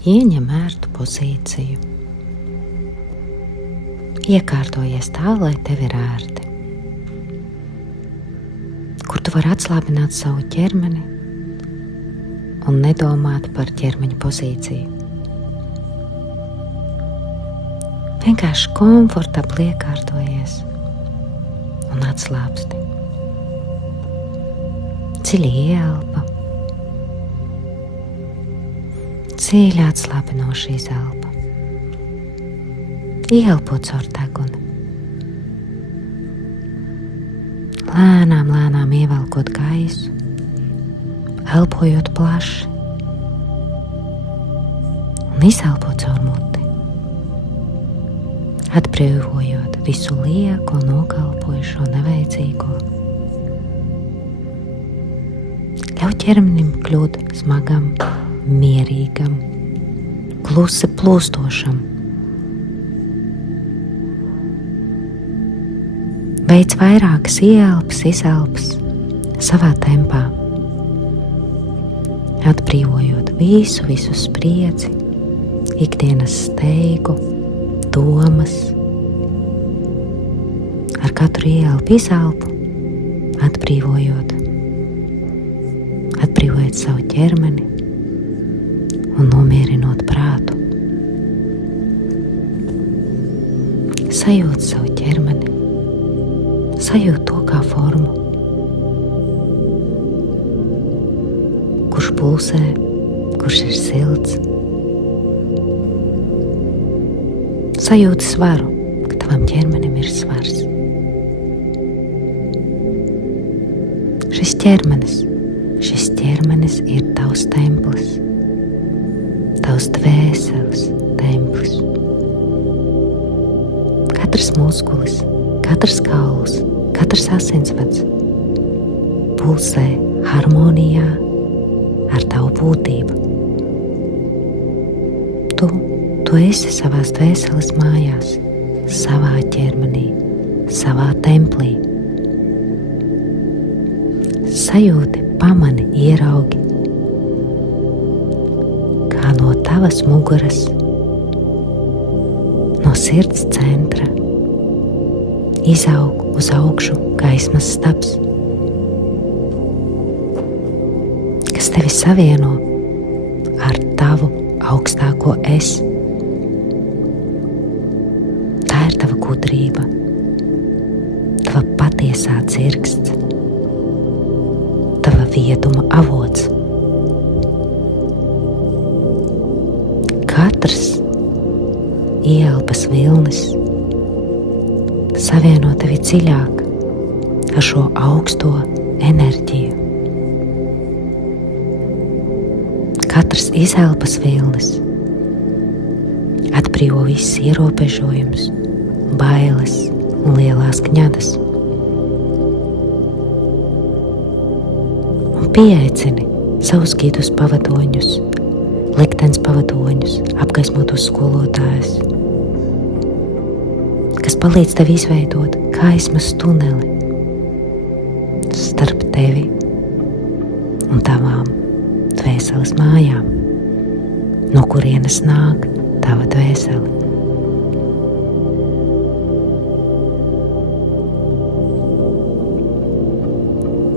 Ieņem ērtu pozīciju. Iekārtojies tā, lai tev ir ērti. Kur tu vari atslābināt savu ķermeni un nedomāt par ķermeņa pozīciju. Vienkārši komfortabli iekārtojies un atslābsti. Dziļi ieelpa. Dziļi atslābinoši izelpa. Ieelpot caur degunu. Lēnām, lēnām ievelkot gaisu, elpojot plaši un izelpot caur muti, atbrīvojot visu lieko, nokalpojušo, nevajadzīgo. Ļauj ķermenim kļūt smagam, mierīgam, klusi plūstošam. Veic vairākas ieelpas, izelpas savā tempā, atbrīvojot visu spriedzi, ikdienas steigu, domas. Ar katru ieelpu, izelpu atbrīvojot savu ķermeni un nomierinot prātu. Sajūt savu ķermeni, sajūt to kā formu, kurš pulsē, kurš ir silts. Sajūti svaru, ka tavam ķermenim ir svars. Šis ķermenis ir tavs templis, tavs dvēseles templis. Katrs muskulis, katrs kauls, katrs asinsvads pulsē harmonijā ar tavu būtību. Tu esi savās dvēseles mājās, savā ķermenī, savā templī. Sajūti, pamani, ieraugi, kā no tavas muguras, no sirds centra, izaug uz augšu gaismas stabs, kas tevi savieno ar tavu augstāko es. Tā ir tava gudrība, tava patiesā dzirksts, tava vieduma avots. Katrs ieelpas vilnis savieno tevi dziļāk ar šo augsto enerģiju. Katrs izelpas vilnis atbrīvo visus ierobežojumus, bailes un lielās kņadas. Pieaicini savus gidus pavadoņus, liktenes pavadoņus, apgaismotos skolotājus, kas palīdz tev izveidot gaismas tuneli starp tevi un tavām dvēseles mājām, no kurienes nāk tava dvēsele.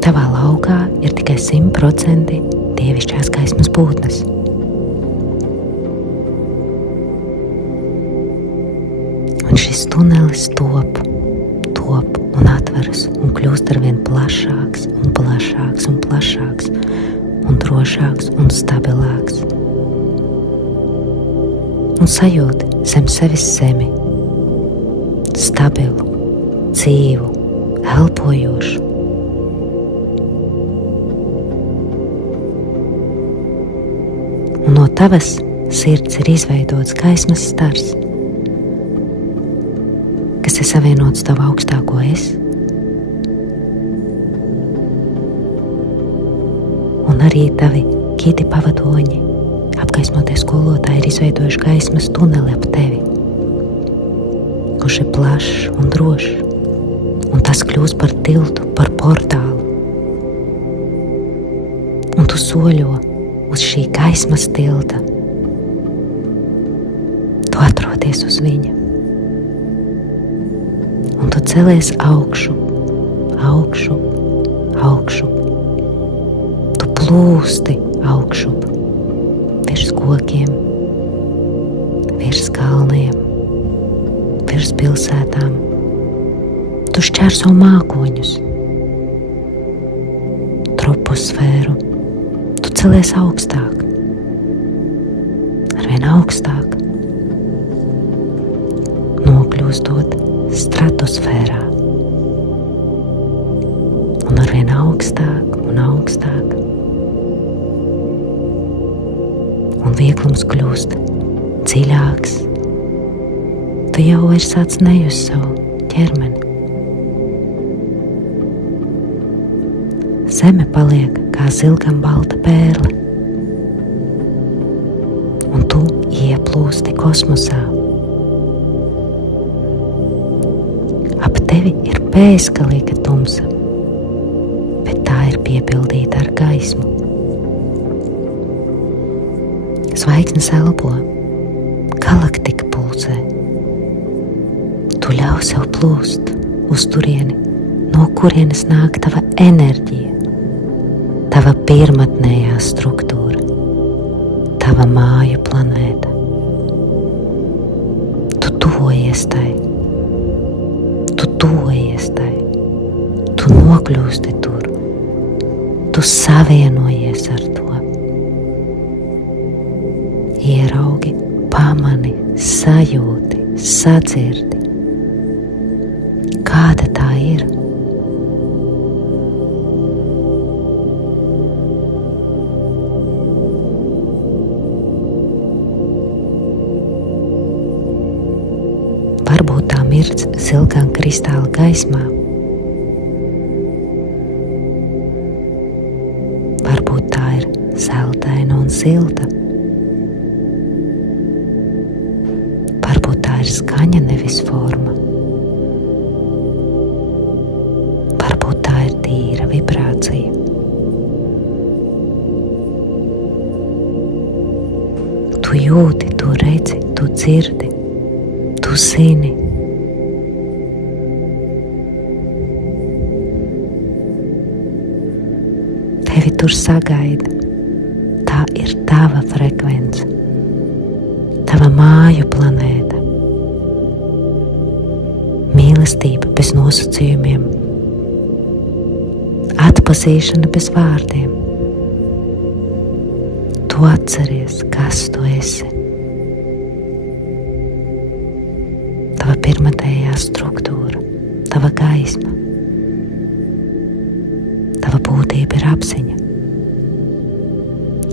Tavā laukā ir tikai 100% dievišķās gaismas būtnes. Un šis tunelis top un atveras un kļūst arvien plašāks un plašāks un plašāks un drošāks un stabilāks. Un sajūti zem sevis zemi, stabilu, dzīvu, elpojošu. Un no tavas sirds ir izveidots gaismas stars, kas ir savienots tavu augstāko es. Un arī tavi gidi pavadoņi, apgaismotie skolotāji ir izveidojuši gaismas tuneli ap tevi, kurš ir plašs un drošs, un tas kļūst par tiltu, par portālu. Un tu soļo uz šī gaismas tilta, Tu atrodies uz viņa. Un tu celies augšu, augšu, augšu. Tu plūsti augšu, virs kokiem, virs kalniem, virs pilsētām. Tu šķērso mākoņus, troposfēru. Tu celies augstāk, arvien augstāk, nokļūstot stratosfērā. Un arvien augstāk un augstāk. Un vieglums kļūst dziļāks. Tu jau vairs sāc nejust savu ķermeni. Zeme paliek kā zilgam balta pērle. Un tu ieplūsti kosmosā. Ap tevi ir pēcgalīga tumsa, bet tā ir piepildīta ar gaismu. Zvaigznes elpo, galaktika pulsē. Tu ļauj sev plūst uz turieni, no kurienes nāk tava enerģija, tava pirmatnējā struktūra, tava māju planēta. Tu tuvojies tai, tu nokļūsti tur, tu savienojies ar to. Ieraugi, pamani, sajūti, sadzirdi. Kāda tā ir? Varbūt tā mirdz zilgā kristāla gaismā. Varbūt tā ir zeltaina un silta. Varbūt tā ir skaņa, nevis forma. Varbūt tā ir tīra vibrācija. Tu jūti, tu redzi, tu dzirdi, tu zini. Tevi tur sagaida. Tā ir tava frekvence, tava māju planēta. Mīlestība bez nosacījumiem, atpazīšana bez vārdiem. Tu atceries, kas tu esi. Tava pirmatējā struktūra, tava gaisma, tava būtība ir apziņa,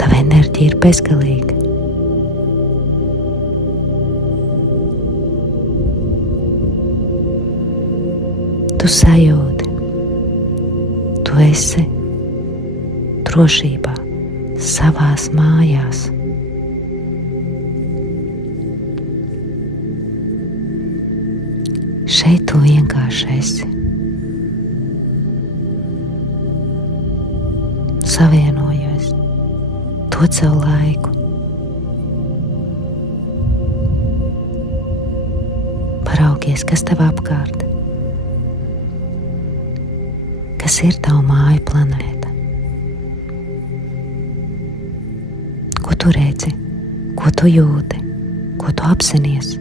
tava enerģija ir bezgalīga. Tu sajūti, tu esi drošībā savās mājās. Šeit tu vienkārši esi. Savienojies, dod sev laiku. Paraugies, kas tev apkārt. Kas ir tava māju planēta? Ko tu redzi, ko tu jūti, ko tu apzinies?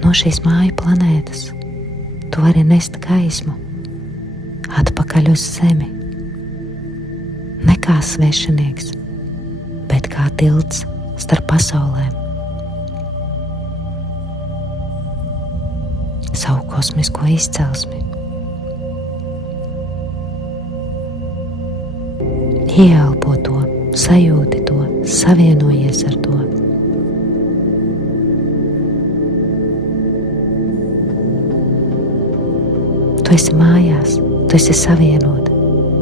No šīs māju planētas tu vari nest gaismu atpakaļ uz zemi. Ne kā svešinieks, bet kā tilts starp pasaulēm. Savu kosmisko izcelsmi. Ieelpo to, sajūti to, savienojies ar to. Tu esi mājās, tu esi savienota,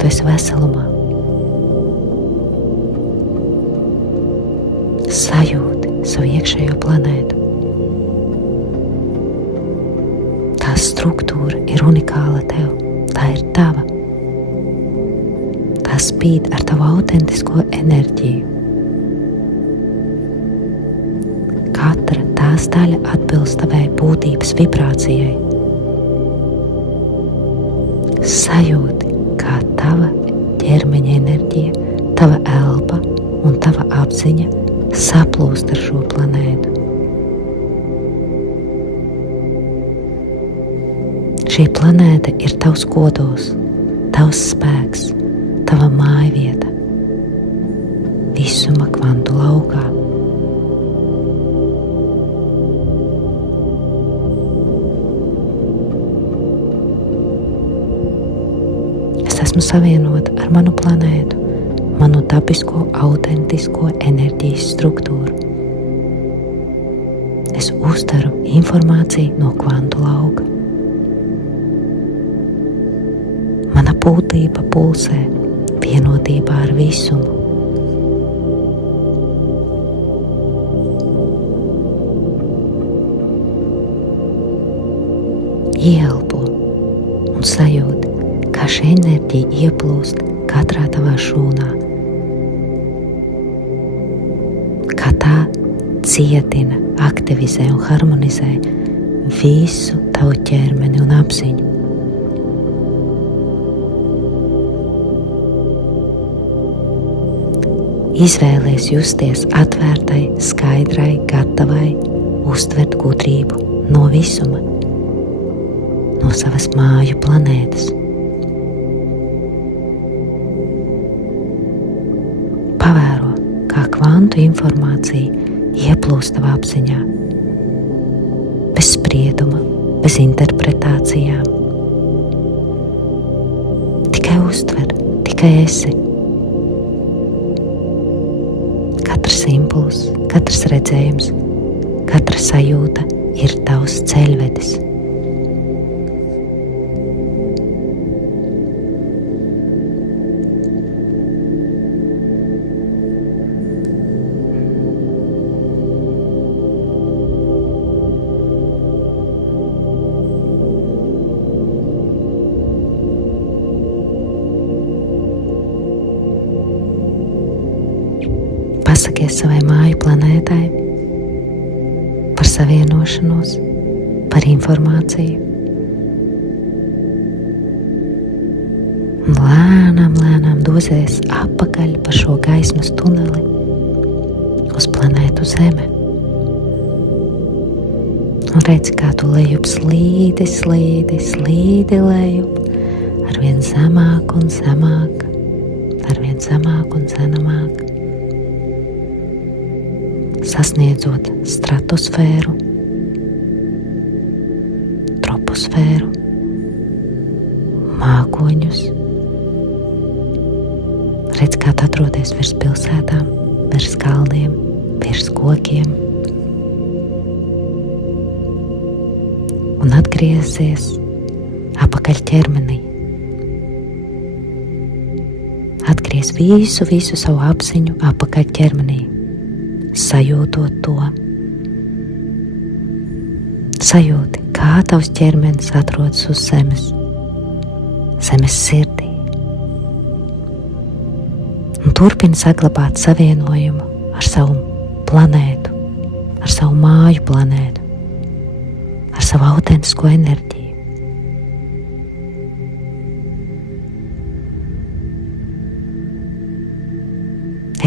tu esi veselumā. sajūti savu iekšējo planētu. Tā struktūra ir unikāla tev, tā ir tava. Tā spīd ar tavu autentisko enerģiju. Katra tās daļa atbilst tavai būtības vibrācijai. Sajūti, kā tava ķermeņa enerģija, tava elpa un tava apziņa saplūst ar šo planētu. Šī planēta ir tavs kodols, tavs spēks, tava mājvieta, visuma kvantu laukā. Es esmu savienota ar manu planētu, manu dabisko, autentisko enerģijas struktūru. Es uztveru informāciju no kvantu lauka. Mana būtība pulsē vienotībā ar visumu. Ieelpo un sajūti, kā šī enerģija ieplūst katrā tavā šūnā. Kā tā cietina, aktivizē un harmonizē visu tavu ķermeni un apziņu. Izvēlies justies atvērtai, skaidrai, gatavai uztvert gudrību no visuma, no savas māju planētas. Pavēro, kā kvantu informācija ieplūst tavā apziņā, bez sprieduma, bez interpretācijām. Tikai uztver, tikai esi. Katrs impulss, katrs redzējums, katra sajūta ir tavs ceļvedis. Pasakies savai māju planētai par savienošanos, par informāciju. Un lēnām dosies atpakaļ pa šo gaismas tuneli uz planētu Zeme. Un redzi, kā tu lejup slīdi lejup, arvien zemāk un zemāk, arvien zemāk un zemāk. Sasniedzot stratosfēru, troposfēru, mākoņus. Redz, kā tu atrodies virs pilsētām, virs kalniem, virs kokiem. Un atgriezies apakaļ ķermenī. Atgriez visu savu apziņu apakaļ ķermenī. Sajūtot to. Sajūti, kā tavs ķermenis atrodas uz zemes sirdī. Un turpini saglabāt savienojumu ar savu planētu, ar savu māju planētu, ar savu autentisko enerģiju.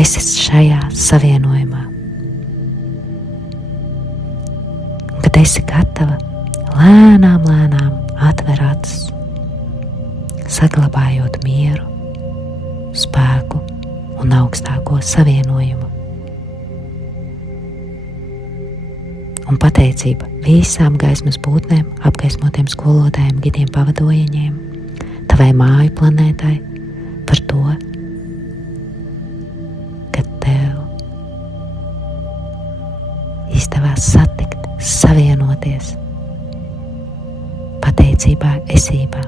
Es esmu šajā savienojumā. Kad esi gatava, lēnām atver acis, saglabājot mieru, spēku un augstāko savienojumu. Un pateicība visām gaismas būtnēm, apgaismotiem skolotājiem, gidiem, pavadoņiem, tavai māju planētai par to, ka tev izdevās satikt, savienoties pateicībā, esībā.